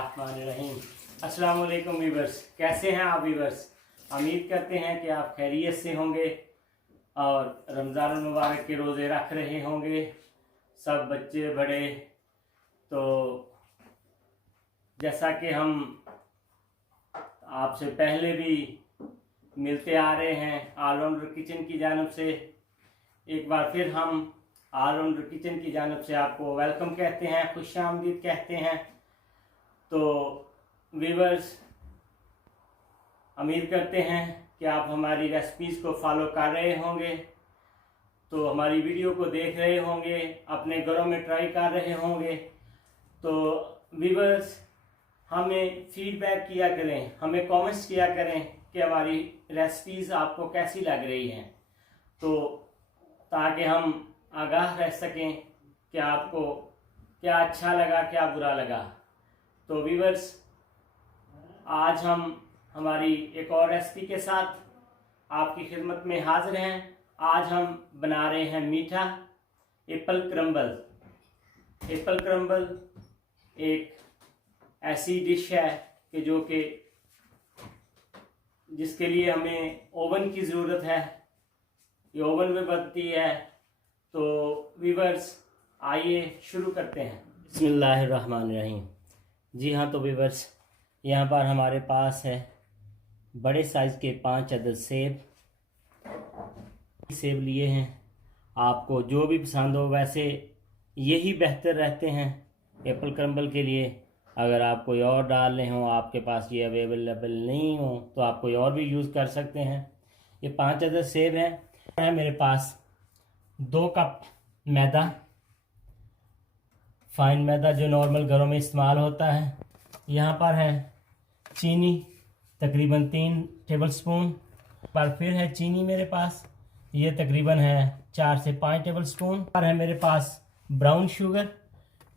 बिस्मिल्लाहिर्रहमानिर्रहीम। अस्सलाम वालेकुम वीवर्स, कैसे हैं आप वीवर्स? उम्मीद करते हैं कि आप खैरियत से होंगे और रमज़ान मुबारक के रोज़े रख रहे होंगे, सब बच्चे बड़े। तो जैसा कि हम आपसे पहले भी मिलते आ रहे हैं ऑलराउंडर किचन की जानिब से, एक बार फिर हम ऑलराउंडर किचन की जानिब से आपको वेलकम कहते हैं, खुशामदीद कहते हैं। तो व्यूअर्स, उम्मीद करते हैं कि आप हमारी रेसिपीज़ को फॉलो कर रहे होंगे, तो हमारी वीडियो को देख रहे होंगे, अपने घरों में ट्राई कर रहे होंगे। तो व्यूअर्स, हमें फीडबैक किया करें, हमें कमेंट्स किया करें कि हमारी रेसिपीज़ आपको कैसी लग रही हैं, तो ताकि हम आगाह रह सकें कि आपको क्या अच्छा लगा, क्या बुरा लगा। तो व्यूअर्स, आज हम हमारी एक और रेसिपी के साथ आपकी खिदमत में हाजिर हैं। आज हम बना रहे हैं मीठा एप्पल क्रम्बल। एप्पल क्रम्बल एक ऐसी डिश है कि जिसके लिए हमें ओवन की ज़रूरत है, ये ओवन में बनती है। तो व्यूअर्स, आइए शुरू करते हैं। बिस्मिल्लाहिर्रहमानिर्रहीम। जी हाँ, तो व्यूअर्स, यहाँ पर हमारे पास है बड़े साइज़ के 5 अदद सेब लिए हैं। आपको जो भी पसंद हो, वैसे यही बेहतर रहते हैं एप्पल क्रम्बल के लिए। अगर आप कोई और डालने हो, आपके पास ये अवेलेबल नहीं हो, तो आप कोई और भी यूज़ कर सकते हैं। ये 5 अदद सेब है मेरे पास। 2 कप मैदा, फाइन मैदा जो नॉर्मल घरों में इस्तेमाल होता है। यहाँ पर है चीनी, तकरीबन 3 टेबलस्पून। पर फिर है चीनी मेरे पास, ये तकरीबन है 4 से 5 टेबलस्पून। और है मेरे पास ब्राउन शुगर,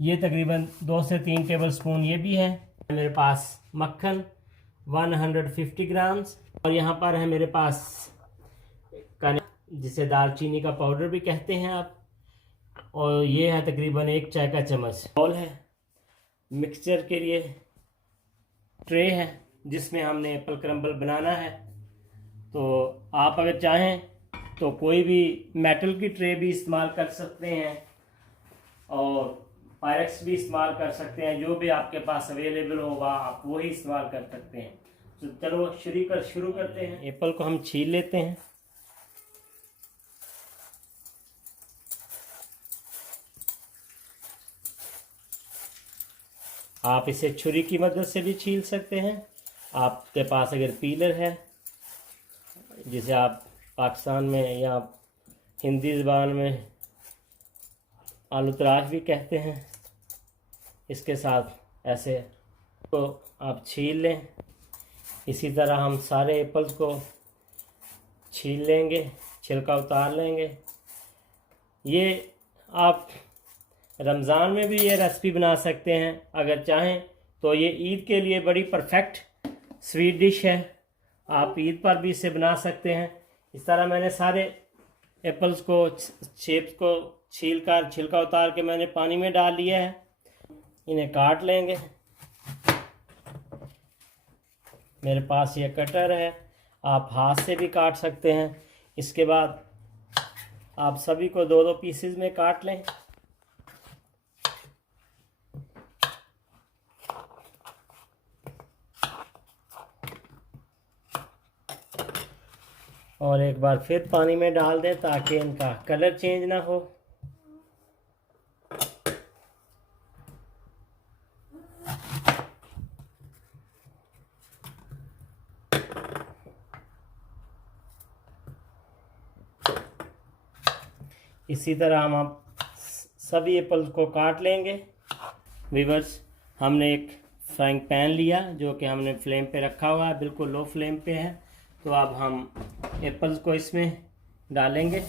ये तकरीबन 2 से 3 टेबलस्पून ये भी है। मेरे पास मक्खन 150 ग्राम्स। और यहाँ पर है मेरे पास जिसे दालचीनी का पाउडर भी कहते हैं आप, और ये है तकरीबन 1 चाय का चम्मच। बॉल है मिक्सचर के लिए, ट्रे है जिसमें हमने एप्पल क्रम्बल बनाना है। तो आप अगर चाहें तो कोई भी मेटल की ट्रे भी इस्तेमाल कर सकते हैं और पायरेक्स भी इस्तेमाल कर सकते हैं। जो भी आपके पास अवेलेबल होगा आप वही इस्तेमाल कर सकते हैं। तो चलो शुरू करते हैं। एप्पल को हम छील लेते हैं। आप इसे छुरी की मदद से भी छील सकते हैं। आपके पास अगर पीलर है, जिसे आप पाकिस्तान में या हिंदी ज़बान में आलू तराश भी कहते हैं, इसके साथ ऐसे तो आप छील लें। इसी तरह हम सारे एप्पल्स को छील लेंगे, छिलका उतार लेंगे। ये आप रमज़ान में भी ये रेसिपी बना सकते हैं अगर चाहें तो। ये ईद के लिए बड़ी परफेक्ट स्वीट डिश है, आप ईद पर भी इसे बना सकते हैं। इस तरह मैंने सारे एप्पल्स को, शेप्स को छील कर छिलका उतार के मैंने पानी में डाल लिया है। इन्हें काट लेंगे। मेरे पास ये कटर है, आप हाथ से भी काट सकते हैं। इसके बाद आप सभी को 2-2 पीसेस में काट लें। और एक बार फिर पानी में डाल दें ताकि इनका कलर चेंज ना हो। इसी तरह हम आप सभी एप्पल्स को काट लेंगे। व्यूअर्स, हमने एक फ्राइंग पैन लिया जो कि हमने फ्लेम पे रखा हुआ है, बिल्कुल लो फ्लेम पे है। तो अब हम एप्पल्स को इसमें डालेंगे।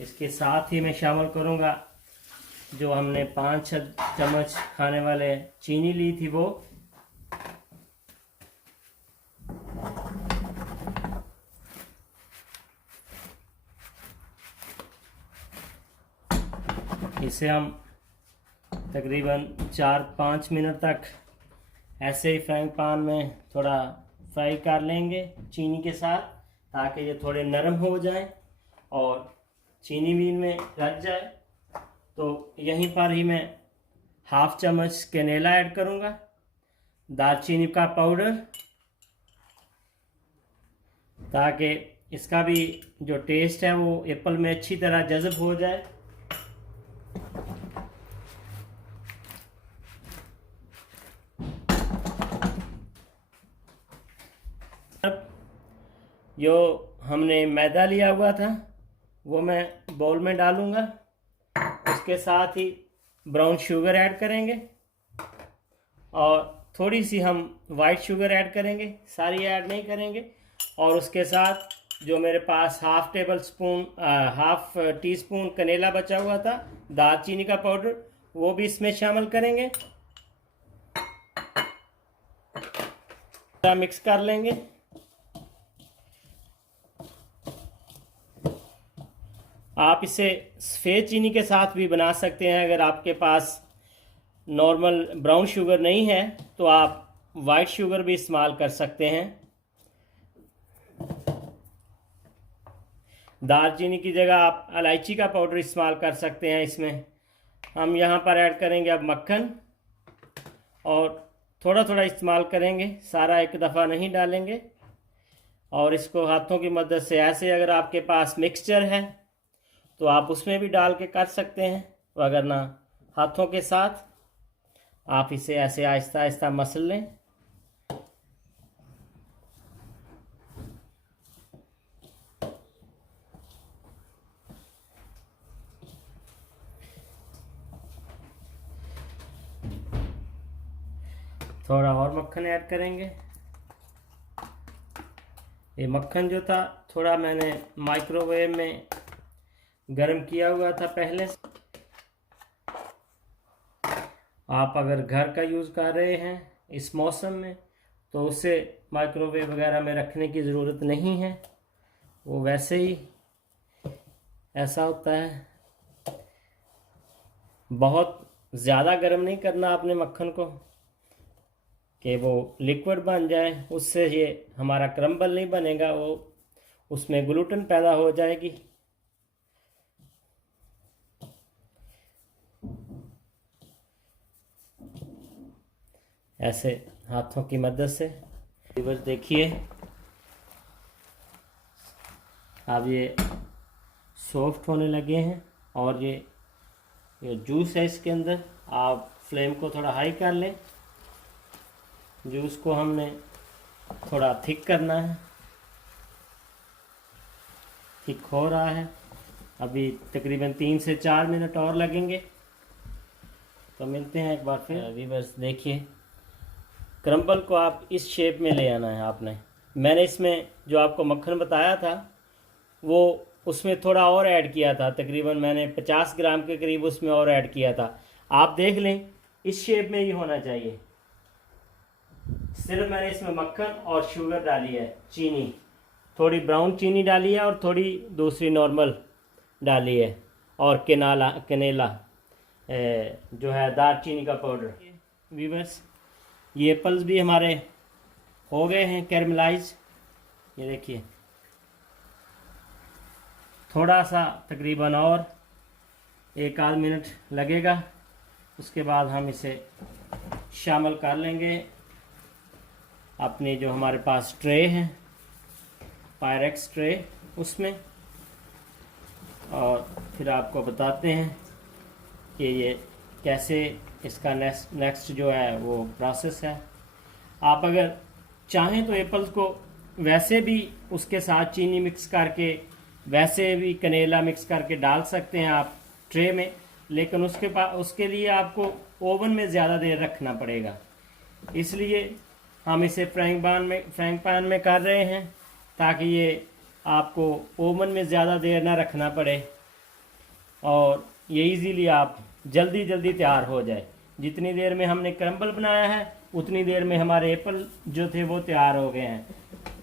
इसके साथ ही मैं शामिल करूंगा जो हमने 5 चम्मच खाने वाले चीनी ली थी वो, इसे हम तकरीबन 4-5 मिनट तक ऐसे ही फ्राइंग पैन में थोड़ा फ्राई कर लेंगे चीनी के साथ, ताकि ये थोड़े नरम हो जाएं और चीनी भी इनमें रच जाए। तो यहीं पर ही मैं 1/2 चम्मच कैनेला ऐड करूँगा, दालचीनी का पाउडर, ताकि इसका भी जो टेस्ट है वो एप्पल में अच्छी तरह जज़ब हो जाए। जो हमने मैदा लिया हुआ था वो मैं बाउल में डालूंगा। उसके साथ ही ब्राउन शुगर ऐड करेंगे और थोड़ी सी हम वाइट शुगर ऐड करेंगे, सारी ऐड नहीं करेंगे। और उसके साथ जो मेरे पास 1/2 टी स्पून कनेला बचा हुआ था, दालचीनी का पाउडर, वो भी इसमें शामिल करेंगे। मिक्स कर लेंगे। आप इसे सफ़ेद चीनी के साथ भी बना सकते हैं। अगर आपके पास नॉर्मल ब्राउन शुगर नहीं है तो आप वाइट शुगर भी इस्तेमाल कर सकते हैं। दालचीनी की जगह आप इलायची का पाउडर इस्तेमाल कर सकते हैं। इसमें हम यहाँ पर ऐड करेंगे अब मक्खन, और थोड़ा थोड़ा इस्तेमाल करेंगे, सारा एक दफ़ा नहीं डालेंगे। और इसको हाथों की मदद से ऐसे, अगर आपके पास मिक्सचर है तो आप उसमें भी डाल के कर सकते हैं, अगर ना हाथों के साथ आप इसे ऐसे आहिस्ता आहिस्ता मसल लें। थोड़ा और मक्खन ऐड करेंगे। ये मक्खन जो था थोड़ा मैंने माइक्रोवेव में गरम किया हुआ था पहले से। आप अगर घर का यूज़ कर रहे हैं इस मौसम में तो उसे माइक्रोवेव वगैरह में रखने की ज़रूरत नहीं है, वो वैसे ही ऐसा होता है। बहुत ज़्यादा गर्म नहीं करना आपने मक्खन को कि वो लिक्विड बन जाए, उससे ये हमारा क्रम्बल नहीं बनेगा, वो उसमें ग्लूटेन पैदा हो जाएगी। ऐसे हाथों की मदद से बस देखिए अब ये सॉफ्ट होने लगे हैं। और ये जूस है इसके अंदर, आप फ्लेम को थोड़ा हाई कर लें। जूस को हमने थोड़ा थिक करना है, थिक हो रहा है। अभी तकरीबन 3 से 4 मिनट और लगेंगे। तो मिलते हैं एक बार फिर। अभी बस देखिए, क्रम्बल को आप इस शेप में ले आना है आपने। मैंने इसमें जो आपको मक्खन बताया था वो उसमें थोड़ा और ऐड किया था, तकरीबन मैंने 50 ग्राम के करीब उसमें और ऐड किया था। आप देख लें इस शेप में ही होना चाहिए। सिर्फ मैंने इसमें मक्खन और शुगर डाली है, चीनी, थोड़ी ब्राउन चीनी डाली है और थोड़ी दूसरी नॉर्मल डाली है, और कनेला जो है दालचीनी का पाउडर। वीवर्स, ये एप्पल्स भी हमारे हो गए हैं कैरमलाइज। ये देखिए, थोड़ा सा तकरीबन और 1-आध मिनट लगेगा, उसके बाद हम इसे शामिल कर लेंगे अपनी जो हमारे पास ट्रे है, पायरेक्स ट्रे, उसमें। और फिर आपको बताते हैं कि ये कैसे इसका नेक्स्ट जो है वो प्रोसेस है। आप अगर चाहें तो एप्पल्स को वैसे भी उसके साथ चीनी मिक्स करके, वैसे भी कनेला मिक्स करके डाल सकते हैं आप ट्रे में, लेकिन उसके लिए आपको ओवन में ज़्यादा देर रखना पड़ेगा। इसलिए हम इसे फ्राइंग पैन में कर रहे हैं, ताकि ये आपको ओवन में ज़्यादा देर ना रखना पड़े और ये इजीली आप जल्दी जल्दी तैयार हो जाए। जितनी देर में हमने क्रम्बल बनाया है उतनी देर में हमारे एप्पल जो थे वो तैयार हो गए हैं।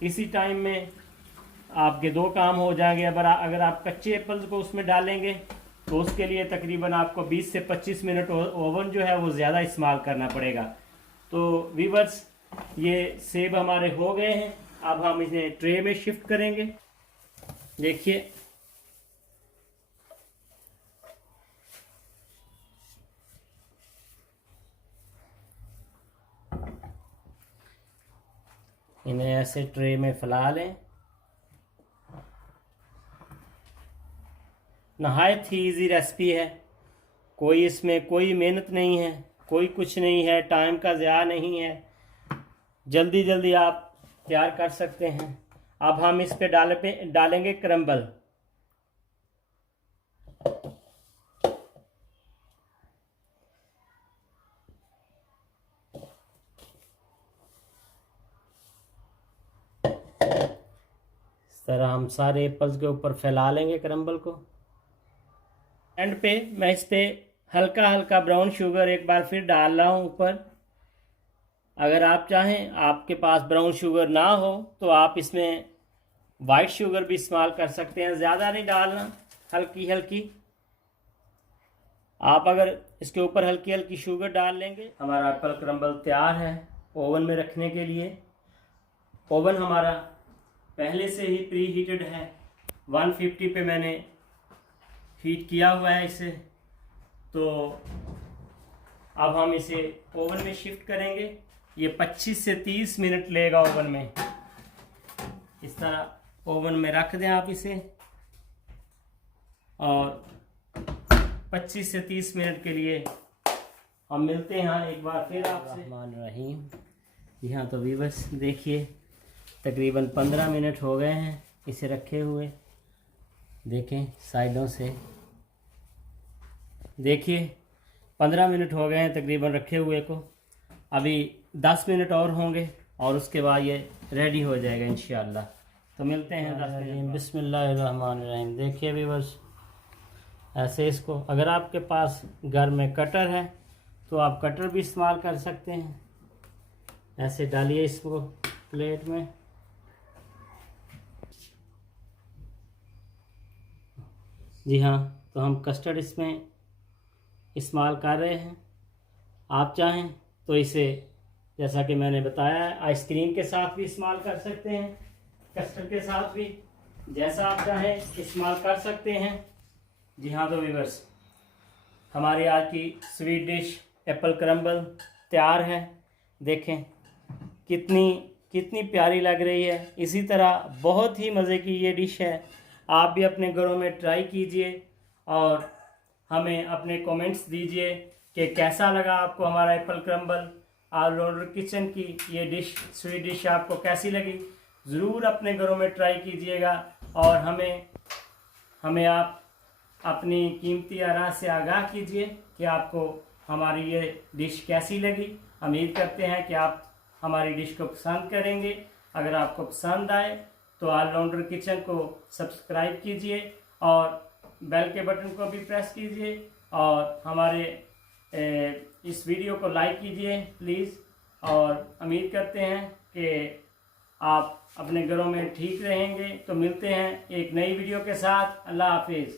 इसी टाइम में आपके दो काम हो जाएंगे। अगर आप कच्चे एप्पल्स को उसमें डालेंगे तो उसके लिए तकरीबन आपको 20 से 25 मिनट ओवन जो है वो ज़्यादा इस्तेमाल करना पड़ेगा। तो वीवर्स, ये सेब हमारे हो गए हैं। अब हम इन्हें ट्रे में शिफ्ट करेंगे। देखिए, इन्हें ऐसे ट्रे में फैला लें। नहायत ही इजी रेसिपी है, कोई इसमें कोई मेहनत नहीं है, कोई कुछ नहीं है, टाइम का ज़्यादा नहीं है, जल्दी जल्दी आप तैयार कर सकते हैं। अब हम इस पे डालेंगे क्रम्बल। इस तरह हम सारे एप्पल्स के ऊपर फैला लेंगे क्रम्बल को। एंड पे मैं इस पे हल्का हल्का ब्राउन शुगर एक बार फिर डाल रहा हूँ ऊपर। अगर आप चाहें, आपके पास ब्राउन शुगर ना हो तो आप इसमें वाइट शुगर भी इस्तेमाल कर सकते हैं। ज़्यादा नहीं डालना, हल्की हल्की। आप अगर इसके ऊपर हल्की हल्की शुगर डाल लेंगे। हमारा एप्पल क्रम्बल तैयार है ओवन में रखने के लिए। ओवन हमारा पहले से ही प्री हीटेड है, 150 पे मैंने हीट किया हुआ है इसे। तो अब हम इसे ओवन में शिफ्ट करेंगे। ये 25 से 30 मिनट लेगा ओवन में। इस तरह ओवन में रख दें आप इसे, और 25 से 30 मिनट के लिए हम मिलते हैं एक बार फिर आपसे। रहमान रहीम। जी हाँ, तो व्यूअर्स देखिए, तकरीबन 15 मिनट हो गए हैं इसे रखे हुए। देखें साइडों से, देखिए 15 मिनट हो गए हैं तकरीबन रखे हुए को। अभी 10 मिनट और होंगे और उसके बाद ये रेडी हो जाएगा इंशाअल्लाह। तो मिलते हैं 10 मिनट। बिस्मिल्लाहिर्रहमानिर्रहीम। देखिए भी बस ऐसे इसको, अगर आपके पास घर में कटर है तो आप कटर भी इस्तेमाल कर सकते हैं। ऐसे डालिए इसको प्लेट में। जी हाँ, तो हम कस्टर्ड इसमें इस्तेमाल कर रहे हैं। आप चाहें तो इसे, जैसा कि मैंने बताया है, आइसक्रीम के साथ भी इस्तेमाल कर सकते हैं, कस्टर्ड के साथ भी, जैसा आप चाहें इस्तेमाल कर सकते हैं। जी हाँ, तो व्यूअर्स, हमारी आज की स्वीट डिश एप्पल क्रम्बल तैयार है। देखें कितनी प्यारी लग रही है। इसी तरह बहुत ही मज़े की ये डिश है। आप भी अपने घरों में ट्राई कीजिए और हमें अपने कमेंट्स दीजिए कि कैसा लगा आपको हमारा एप्पल क्रम्बल। ऑलराउंडर किचन की ये डिश, स्वीट डिश आपको कैसी लगी, ज़रूर अपने घरों में ट्राई कीजिएगा और हमें आप अपनी कीमती आराम से आगाह कीजिए कि आपको हमारी ये डिश कैसी लगी। उम्मीद करते हैं कि आप हमारी डिश को पसंद करेंगे। अगर आपको पसंद आए तो ऑलराउंडर किचन को सब्सक्राइब कीजिए और बेल के बटन को भी प्रेस कीजिए और हमारे इस वीडियो को लाइक कीजिए प्लीज़। और उम्मीद करते हैं कि आप अपने घरों में ठीक रहेंगे। तो मिलते हैं एक नई वीडियो के साथ। अल्लाह हाफिज़।